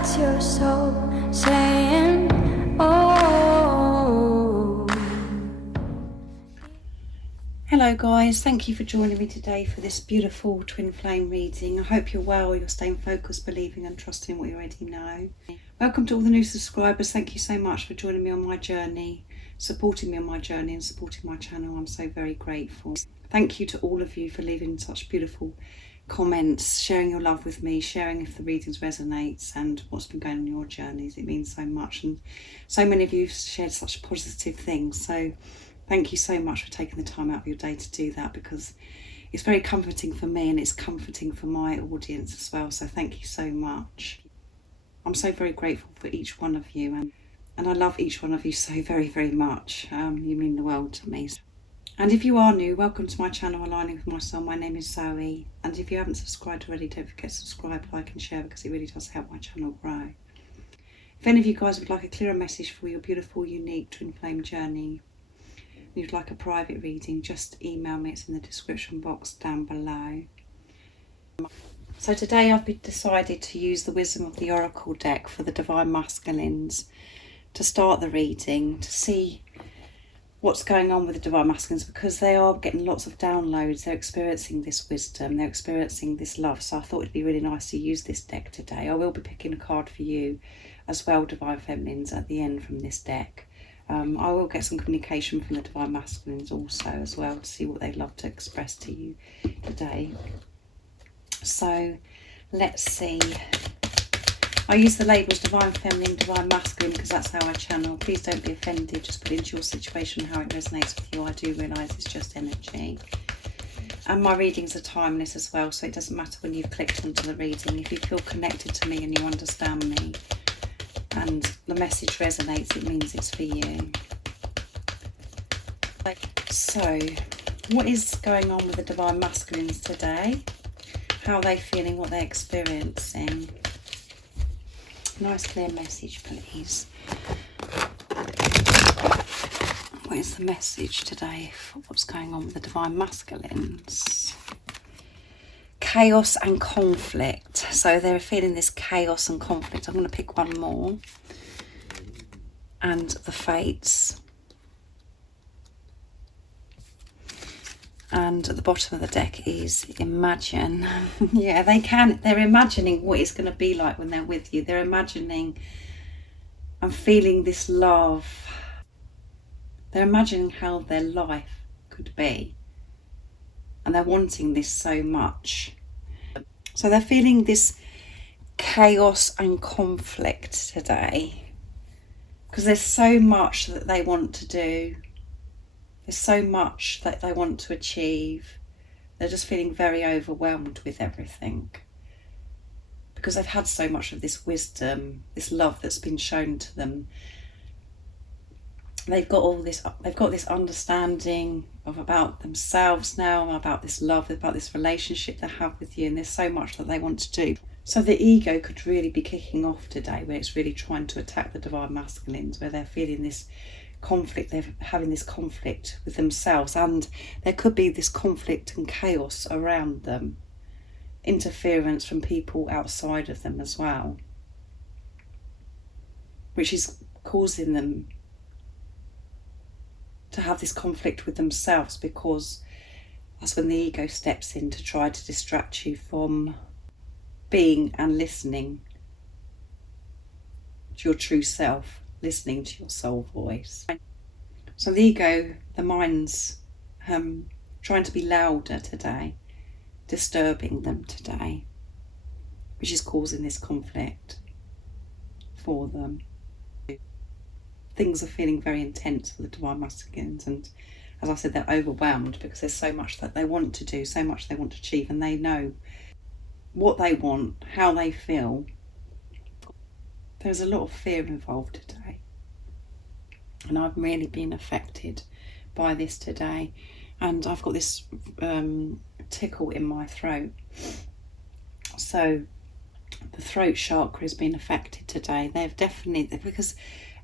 That's your soul saying, oh. Hello guys, thank you for joining me today for this beautiful twin flame reading. I hope you're well, you're staying focused, believing and trusting what you already know. Welcome to all the new subscribers. Thank you so much for joining me on my journey, supporting me on my journey and supporting my channel. I'm so very grateful. Thank you to all of you for leaving such beautiful comments, sharing your love with me, sharing if the readings resonates and what's been going on in your journeys. It means so much, and so many of you have shared such positive things. So thank you so much for taking the time out of your day to do that, because it's very comforting for me and it's comforting for my audience as well. So thank you so much. I'm so very grateful for each one of you, and I love each one of you so very, very much. You mean the world to me. And if you are new, welcome to my channel, Aligning with My Soul. My name is Zoe, and if you haven't subscribed already, don't forget to subscribe, like and share, because it really does help my channel grow. If any of you guys would like a clearer message for your beautiful, unique twin flame journey, and you'd like a private reading, just email me. It's in the description box down below. So today I've decided to use the Wisdom of the Oracle deck for the Divine Masculines to start the reading, to see what's going on with the Divine Masculines, because they are getting lots of downloads. They're experiencing this wisdom, they're experiencing this love. So I thought it'd be really nice to use this deck today. I will be picking a card for you as well, Divine Feminines, at the end from this deck. I will get some communication from the Divine Masculines also as well, to see what they'd love to express to you today. So let's see. I use the labels Divine Feminine, Divine Masculine, because that's how I channel. Please don't be offended, just put into your situation how it resonates with you. I do realise it's just energy. And my readings are timeless as well, so it doesn't matter when you've clicked onto the reading. If you feel connected to me and you understand me and the message resonates, it means it's for you. So, what is going on with the Divine Masculines today? How are they feeling, what they're experiencing? Nice clear message, please. What is the message today for what's going on with the Divine Masculines? Chaos and conflict. So they're feeling this chaos and conflict. I'm going to pick one more. And the Fates. And at the bottom of the deck is imagine. Yeah, they're imagining what it's going to be like when they're with you. They're imagining and feeling this love. They're imagining how their life could be. And they're wanting this so much. So they're feeling this chaos and conflict today, because there's so much that they want to do. There's so much that they want to achieve. They're just feeling very overwhelmed with everything, because they've had so much of this wisdom, this love that's been shown to them. They've got this understanding about themselves now, about this love, about this relationship they have with you, and there's so much that they want to do. So the ego could really be kicking off today, where it's really trying to attack the Divine Masculines, where they're feeling this conflict, they're having this conflict with themselves, and there could be this conflict and chaos around them, interference from people outside of them as well, which is causing them to have this conflict with themselves, because that's when the ego steps in to try to distract you from being and listening to your true self, listening to your soul voice. So the ego, the mind's trying to be louder today, disturbing them today, which is causing this conflict for them. Things are feeling very intense for the Divine Masculines, and as I said, they're overwhelmed because there's so much that they want to do, so much they want to achieve, and they know what they want, how they feel. There's a lot of fear involved today, and I've really been affected by this today, and I've got this tickle in my throat. So the throat chakra has been affected today. They've definitely, because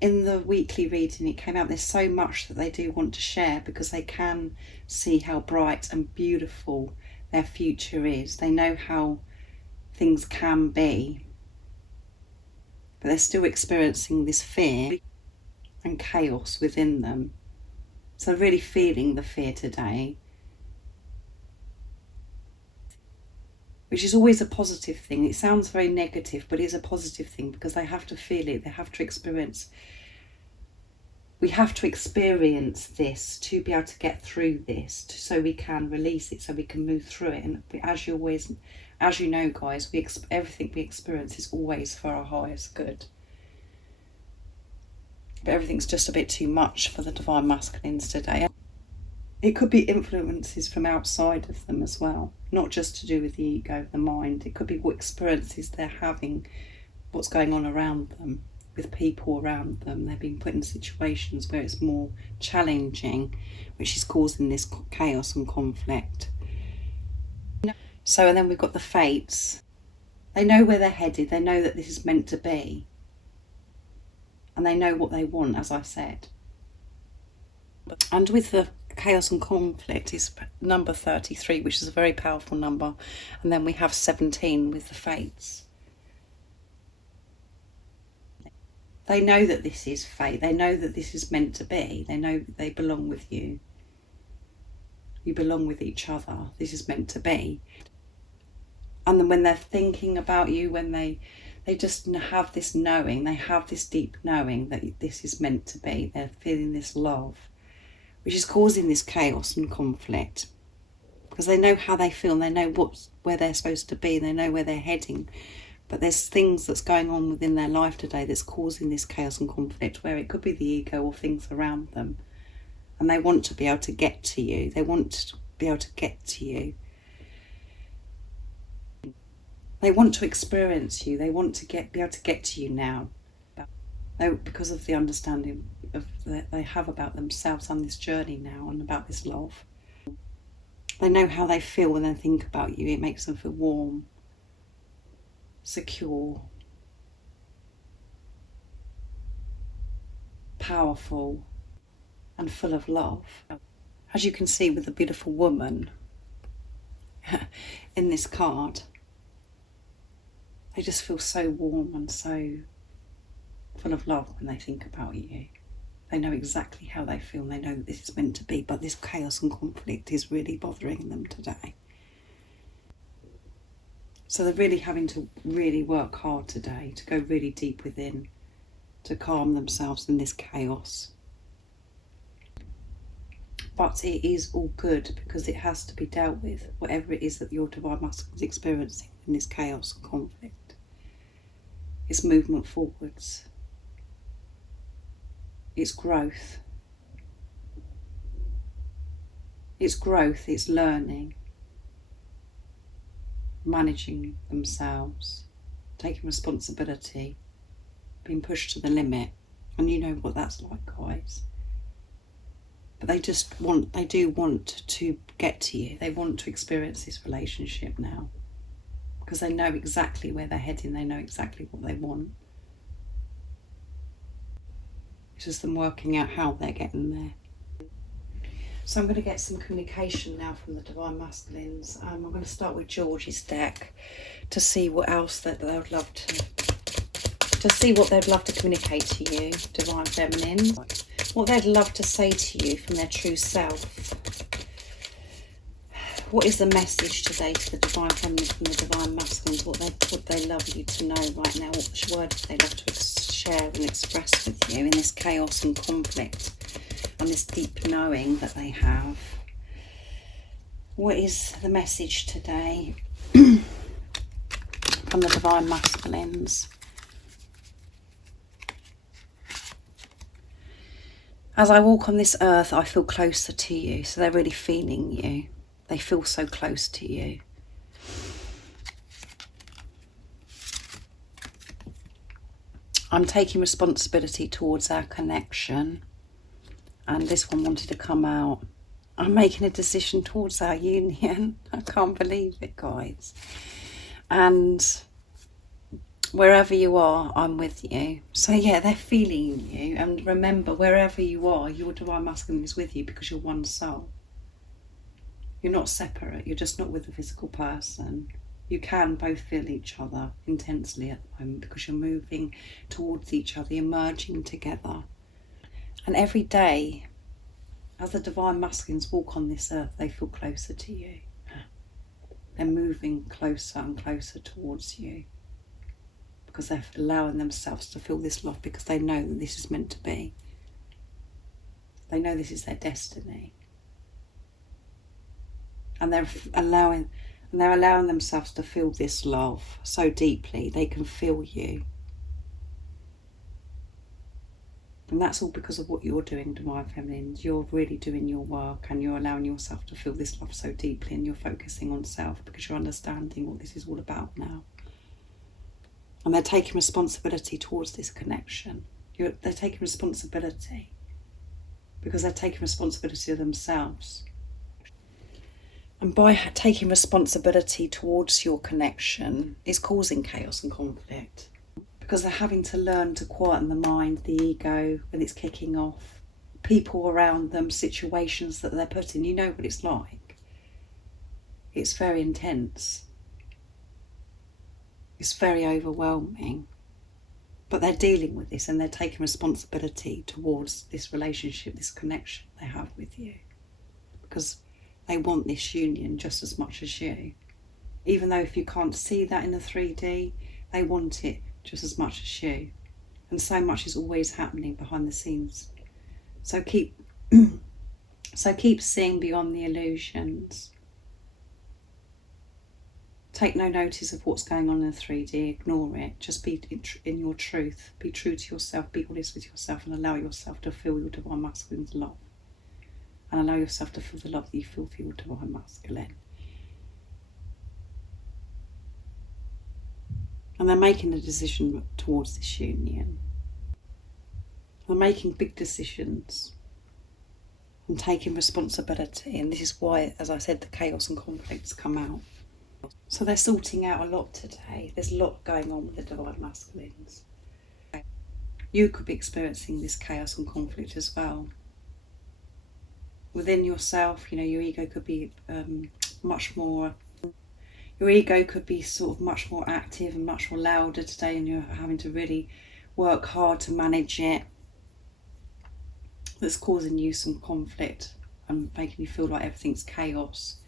in the weekly reading it came out, there's so much that they do want to share, because they can see how bright and beautiful their future is. They know how things can be, but they're still experiencing this fear and chaos within them. So really feeling the fear today, which is always a positive thing. It sounds very negative, but it is a positive thing because they have to feel it. They have to experience. We have to experience this to be able to get through this, so we can release it, so we can move through it. And as you know, guys, everything we experience is always for our highest good. But everything's just a bit too much for the Divine Masculines today. It could be influences from outside of them as well, not just to do with the ego, the mind. It could be what experiences they're having, what's going on around them, with people around them. They're being put in situations where it's more challenging, which is causing this chaos and conflict. So, and then we've got the fates. They know where they're headed. They know that this is meant to be. And they know what they want, as I said. And with the chaos and conflict is number 33, which is a very powerful number. And then we have 17 with the fates. They know that this is fate. They know that this is meant to be. They know that they belong with you. You belong with each other. This is meant to be. And then when they're thinking about you, when they just have this knowing, they have this deep knowing that this is meant to be. They're feeling this love, which is causing this chaos and conflict. Because they know how they feel, and they know where they're supposed to be, they know where they're heading. But there's things that's going on within their life today that's causing this chaos and conflict, where it could be the ego or things around them. And they want to be able to get to you. They want to be able to get to you. They want to experience you. They want to be able to get to you now. Because of the understanding that they have about themselves on this journey now and about this love. They know how they feel when they think about you. It makes them feel warm, secure, powerful, and full of love. As you can see with the beautiful woman in this card, they just feel so warm and so full of love when they think about you. They know exactly how they feel, and they know this is meant to be, but this chaos and conflict is really bothering them today. So they're really having to really work hard today to go really deep within, to calm themselves in this chaos. But it is all good because it has to be dealt with, whatever it is that your Divine Masculine is experiencing in this chaos and conflict. It's movement forwards. It's growth. It's growth, it's learning, managing themselves, taking responsibility, being pushed to the limit. And you know what that's like, guys. But they do want to get to you. They want to experience this relationship now. Because they know exactly where they're heading. They know exactly what they want. It's just them working out how they're getting there. So I'm going to get some communication now from the Divine Masculines. I'm going to start with George's deck to see what else that they would love to see what they'd love to communicate to you, Divine Feminines. What they'd love to say to you from their true self. What is the message today to the Divine Feminines from the Divine Masculines? What they love you to know right now? What words they love to share and express with you in this chaos and conflict and this deep knowing that they have? What is the message today from the Divine Masculines? As I walk on this earth, I feel closer to you. So they're really feeling you. They feel so close to you. I'm taking responsibility towards our connection. And this one wanted to come out. I'm making a decision towards our union. I can't believe it, guys. And wherever you are, I'm with you. So yeah, they're feeling you. And remember, wherever you are, your Divine Masculine is with you because you're one soul. You're not separate. You're just not with a physical person. You can both feel each other intensely at the moment because you're moving towards each other, you're merging together. And every day, as the divine masculines walk on this earth, they feel closer to you. They're moving closer and closer towards you because they're allowing themselves to feel this love because they know that this is meant to be. They know this is their destiny. And they're allowing themselves to feel this love so deeply. They can feel you. And that's all because of what you're doing, Divine Feminines. You're really doing your work and you're allowing yourself to feel this love so deeply, and you're focusing on self because you're understanding what this is all about now. And they're taking responsibility towards this connection. They're taking responsibility because they're taking responsibility of themselves. And by taking responsibility towards your connection is causing chaos and conflict. Because they're having to learn to quieten the mind, the ego, when it's kicking off. People around them, situations that they're put in, you know what it's like. It's very intense. It's very overwhelming. But they're dealing with this and they're taking responsibility towards this relationship, this connection they have with you. Because they want this union just as much as you. Even though if you can't see that in the 3D, they want it just as much as you. And so much is always happening behind the scenes. So keep seeing beyond the illusions. Take no notice of what's going on in the 3D, ignore it. Just be in your truth. Be true to yourself, be honest with yourself, and allow yourself to feel your divine masculine's love. And allow yourself to feel the love that you feel for your divine masculine. And they're making a decision towards this union. They're making big decisions and taking responsibility. And this is why, as I said, the chaos and conflicts come out. So they're sorting out a lot today. There's a lot going on with the divine masculines. You could be experiencing this chaos and conflict as well. Within yourself, your ego could be your ego could be sort of much more active and much more louder today, and you're having to really work hard to manage it. That's causing you some conflict and making you feel like everything's chaos.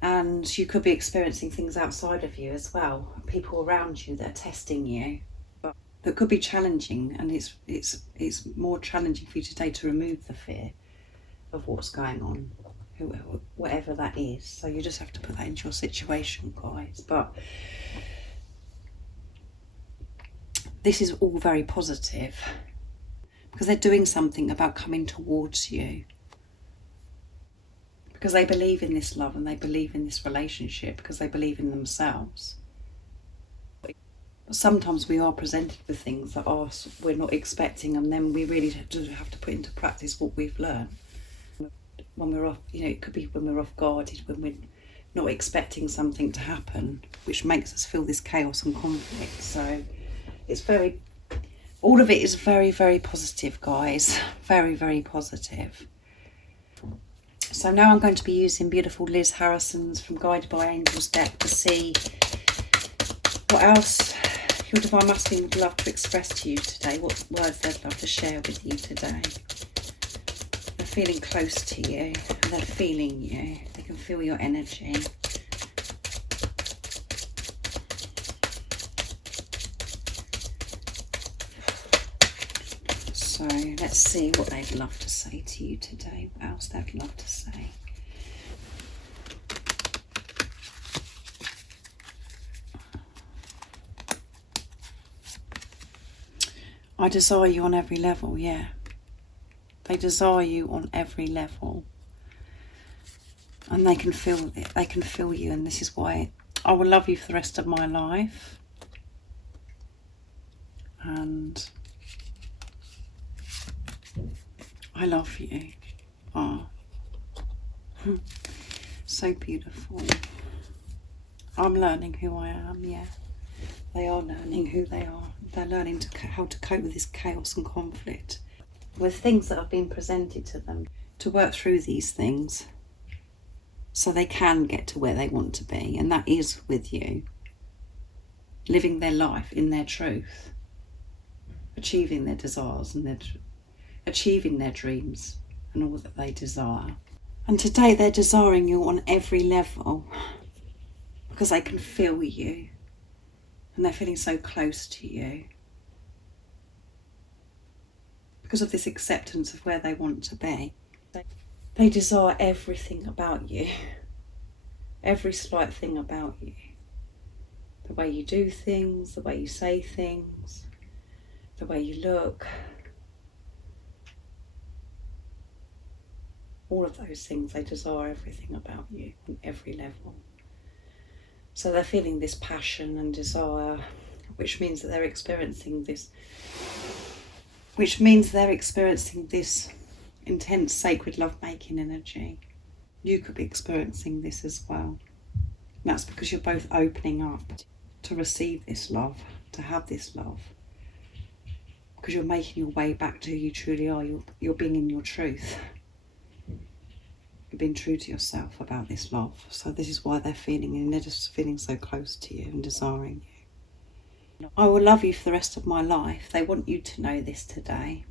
And you could be experiencing things outside of you as well, people around you that are testing you, but that could be challenging. And it's more challenging for you today to remove the fear of what's going on, whatever that is. So you just have to put that into your situation, guys. But this is all very positive because they're doing something about coming towards you, because they believe in this love and they believe in this relationship, because they believe in themselves. But sometimes we are presented with things that we're not expecting, and then we really have to put into practice what we've learned. When we're off, it could be when we're off guarded, when we're not expecting something to happen, which makes us feel this chaos and conflict. So all of it is very, very positive, guys. Very, very positive. So now I'm going to be using beautiful Liz Harrison's from Guided by Angels deck to see what else your divine masculine would love to express to you today, what words they'd love to share with you today. They're feeling close to you, and they're feeling you. They can feel your energy. So let's see what they'd love to say to you today. What else they'd love to say. I desire you on every level, yeah. They desire you on every level. And they can feel it. They can feel you, and this is why I will love you for the rest of my life. And I love you. Oh, so beautiful. I'm learning who I am, yeah. They are learning who they are. They're learning how to cope with this chaos and conflict, with things that have been presented to them, to work through these things. so they can get to where they want to be, and that is with you, living their life in their truth, achieving their desires and achieving their dreams and all that they desire. And today they're desiring you on every level because they can feel you and they're feeling so close to you because of this acceptance of where they want to be. They desire everything about you, every slight thing about you. The way you do things, the way you say things, the way you look. All of those things, they desire everything about you on every level. So they're feeling this passion and desire, which means that they're experiencing this, intense sacred love-making energy. You could be experiencing this as well. And that's because you're both opening up to receive this love, to have this love. Because you're making your way back to who you truly are. You're being in your truth. You're being true to yourself about this love. So this is why they're feeling it, and they're just feeling so close to you and desiring you. I will love you for the rest of my life. They want you to know this today.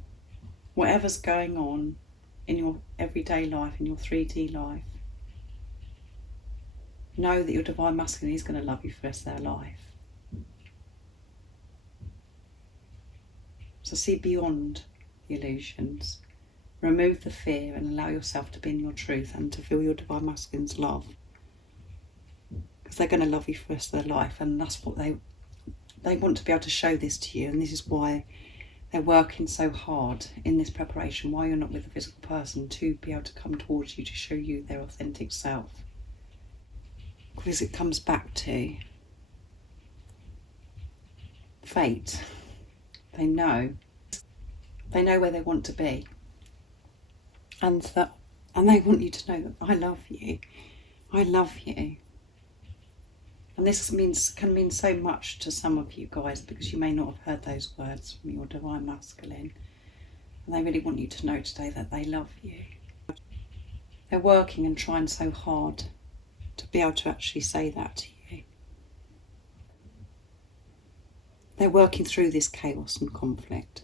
Whatever's going on in your everyday life, in your 3D life, know that your Divine Masculine is going to love you for the rest of their life. So see beyond the illusions. Remove the fear and allow yourself to be in your truth and to feel your Divine Masculine's love. Because they're going to love you for the rest of their life, and that's what they want to be able to show this to you, and this is why they're working so hard in this preparation, why you're not with a physical person, to be able to come towards you to show you their authentic self. Because it comes back to fate. They know where they want to be. And they want you to know that I love you. I love you. And this can mean so much to some of you guys, because you may not have heard those words from your Divine Masculine. And they really want you to know today that they love you. They're working and trying so hard to be able to actually say that to you. They're working through this chaos and conflict.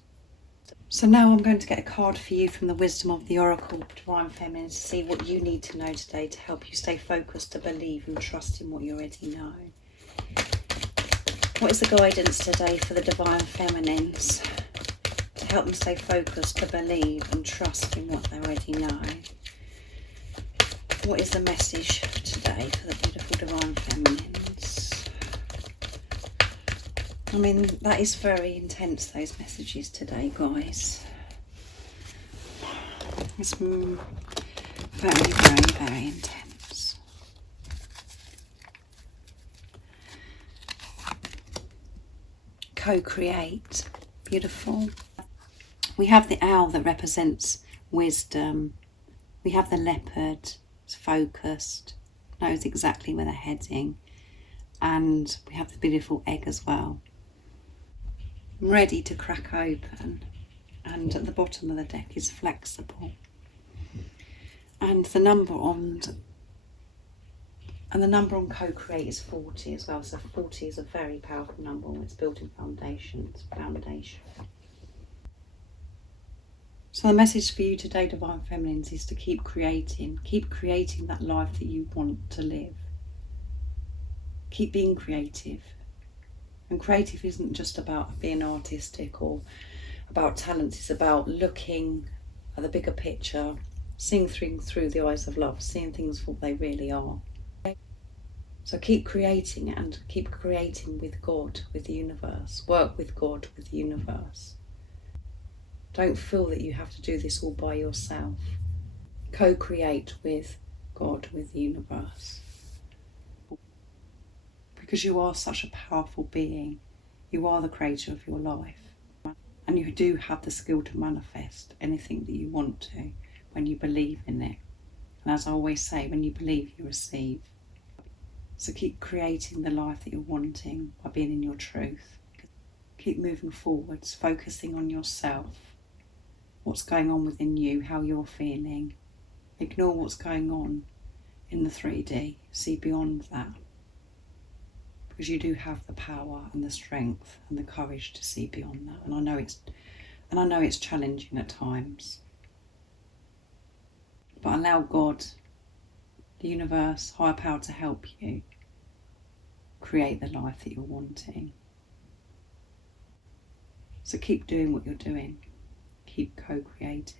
So now I'm going to get a card for you from the Wisdom of the Oracle, Divine Feminine, to see what you need to know today to help you stay focused, to believe and trust in what you already know. What is the guidance today for the Divine Feminines to help them stay focused, to believe and trust in what they already know? What is the message today for the beautiful Divine Feminines? I mean, that is very intense, those messages today, guys. It's very, very, very intense. Co-create. Beautiful. We have the owl that represents wisdom. We have the leopard, it's focused, knows exactly where they're heading. And we have the beautiful egg as well, ready to crack open, and at the bottom of the deck is flexible, and the number on co-create is 40 as well. So 40 is a very powerful number. It's building foundation. So the message for you today, Divine Feminines, is to keep creating that life that you want to live. Keep being creative. And creative isn't just about being artistic or about talents. It's about looking at the bigger picture, seeing through the eyes of love, seeing things for what they really are. So keep creating, and keep creating with God, with the universe. Work with God, with the universe. Don't feel that you have to do this all by yourself. Co-create with God, with the universe. Because you are such a powerful being. You are the creator of your life. And you do have the skill to manifest anything that you want to when you believe in it. And as I always say, when you believe, you receive. So keep creating the life that you're wanting by being in your truth. Keep moving forwards, focusing on yourself. What's going on within you, how you're feeling. Ignore what's going on in the 3D. See beyond that. Because you do have the power and the strength and the courage to see beyond that. And I know it's challenging at times. But allow God, the universe, higher power to help you create the life that you're wanting. So keep doing what you're doing. Keep co-creating.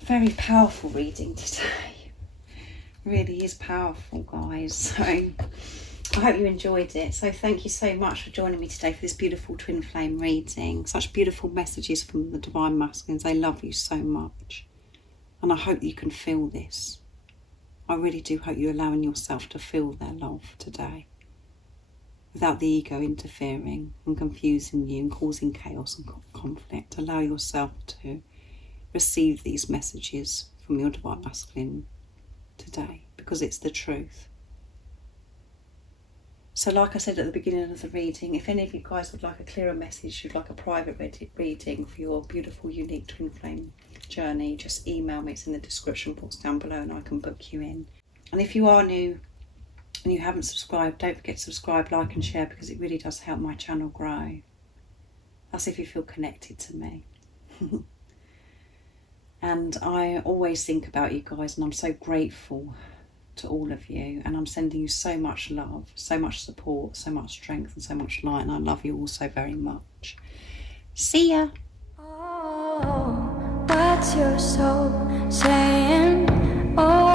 Very powerful reading today. Really is powerful, guys. So I hope you enjoyed it. So thank you so much for joining me today for this beautiful twin flame reading. Such beautiful messages from the Divine Masculines. They love you so much. And I hope you can feel this. I really do hope you're allowing yourself to feel their love today, without the ego interfering and confusing you and causing chaos and conflict. Allow yourself to receive these messages from your Divine Masculine today, because it's the truth. So like I said at the beginning of the reading, if any of you guys would like a clearer message, you'd like a private reading for your beautiful, unique twin flame journey, just email me. It's in the description box down below and I can book you in. And if you are new and you haven't subscribed, don't forget to subscribe, like and share, because it really does help my channel grow. That's if you feel connected to me. And I always think about you guys, and I'm so grateful to all of you, and I'm sending you so much love, so much support, so much strength and so much light, and I love you all so very much. See ya. Oh, what's your soul saying? Oh.